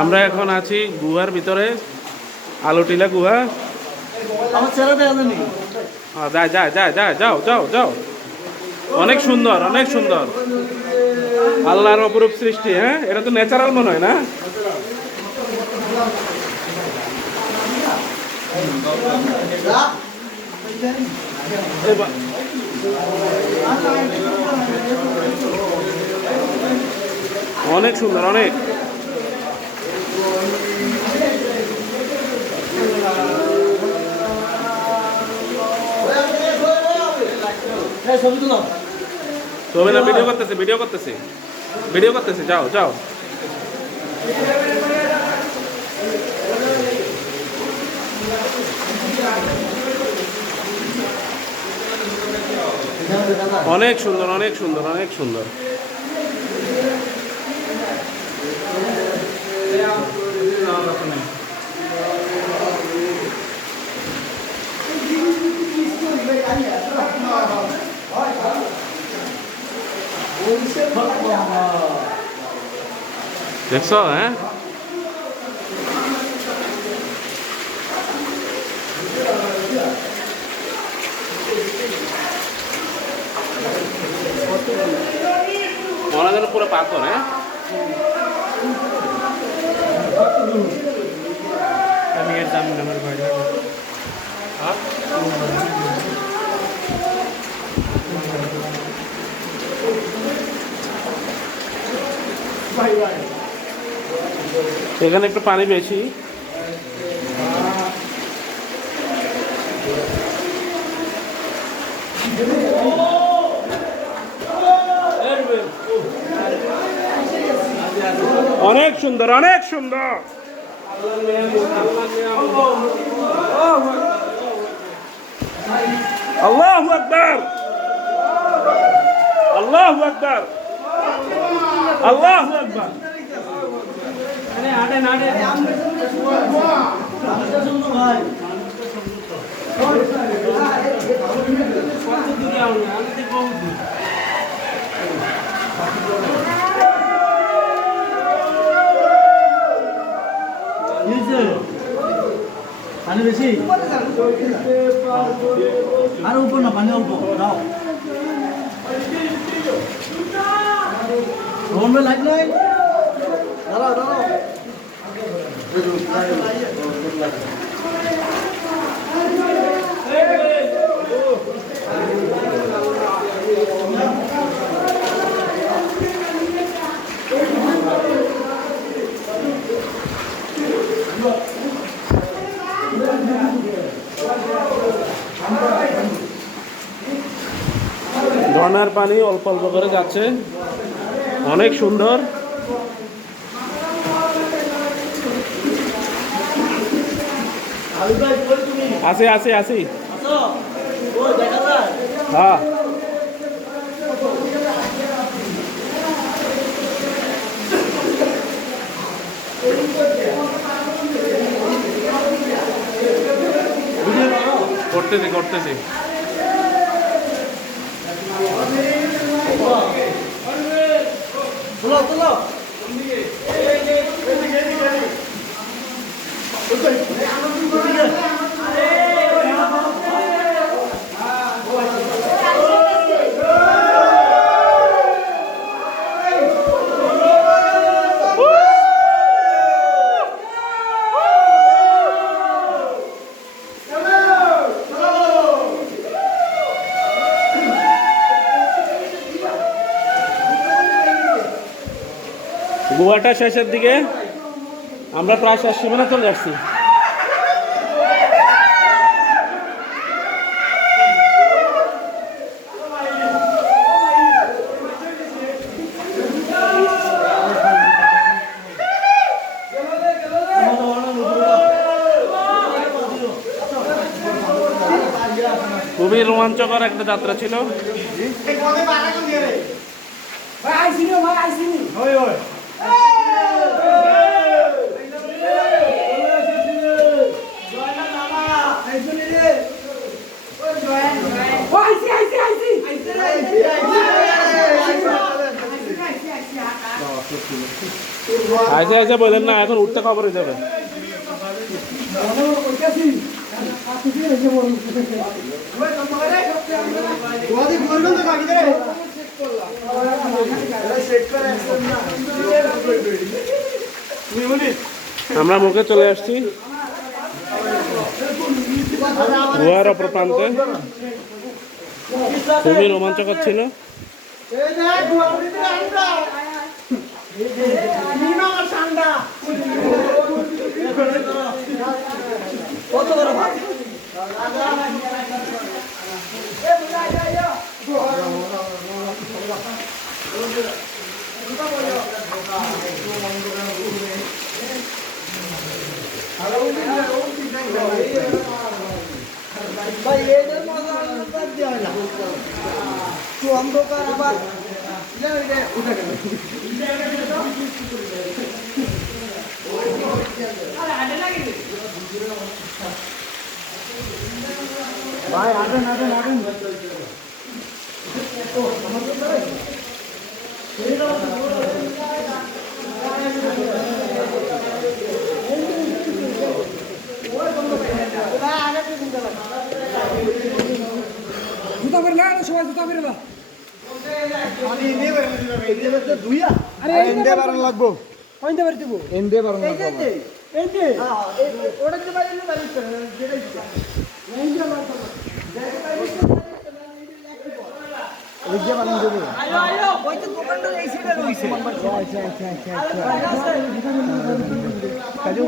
আমরা এখন আছি গুহার ভিতরে, আলোটিলা গুহা। যায় যায় যায় যায়, যাও যাও যাও। অনেক সুন্দর, অনেক সুন্দর, আল্লাহর অপরূপ সৃষ্টি। হ্যাঁ, এটা তো ন্যাচারাল মনে হয় না? অনেক সুন্দর, অনেক। ছবি না, ভিডিও করতেছে, ভিডিও করতেছে, ভিডিও করতেছে। যাও যাও। অনেক সুন্দর, অনেক সুন্দর, অনেক সুন্দর। দেখছো? হ্যাঁ, মনে যেন পুরো পাথর। হ্যাঁ, আমি এর দাম নামের বাইরে। এখানে একটু পানি বেশি। অনেক সুন্দর, অনেক সুন্দর। আল্লাহু আকবার, আল্লাহু আকবার, আল্লাহু আকবার। পানি বেশি আর উপর না, পানি অল্প দাও। লাইট নাই, দাঁড়াও দাঁড়াও। ঝর্ণার পানি অল্প অল্প করে যাচ্ছে, অনেক সুন্দর। আসি আসি আসি। হ্যাঁ, করতেছি করতেছি। গুহাটা শেষের দিকে, আমরা প্রায় শেষ সীমানা চলে আসছি। খুবই রোমাঞ্চকর একটা যাত্রা ছিল। আইসে আইসে বলেন না, এখন উঠতে খবরে যাবে। আমরা মুখে চলে আসছি গোয়ার অপর প্রান্তে। খুবই রোমাঞ্চকর ছিল। ভাই এদের মজা বাদ দেওয়া না তো অন্ধকার আবার উঠে গেল ভাই আটেন আটেন আটেন জুতা বের না সবাই জুতা বের না আমি এনে বের না দুইয়া আরে এনে বারণ লাগবো কইতে বের দিব এনে বারণ লাগবো এনে হ্যাঁ ওটা যে বাইরে বাড়ি যেটা ইচ্ছা এনে বারণ লিখে বারণ দেব আয়ো আয়ো ওই তো দোকানটা এই সাইডে রইছে আচ্ছা আচ্ছা আচ্ছা আচ্ছা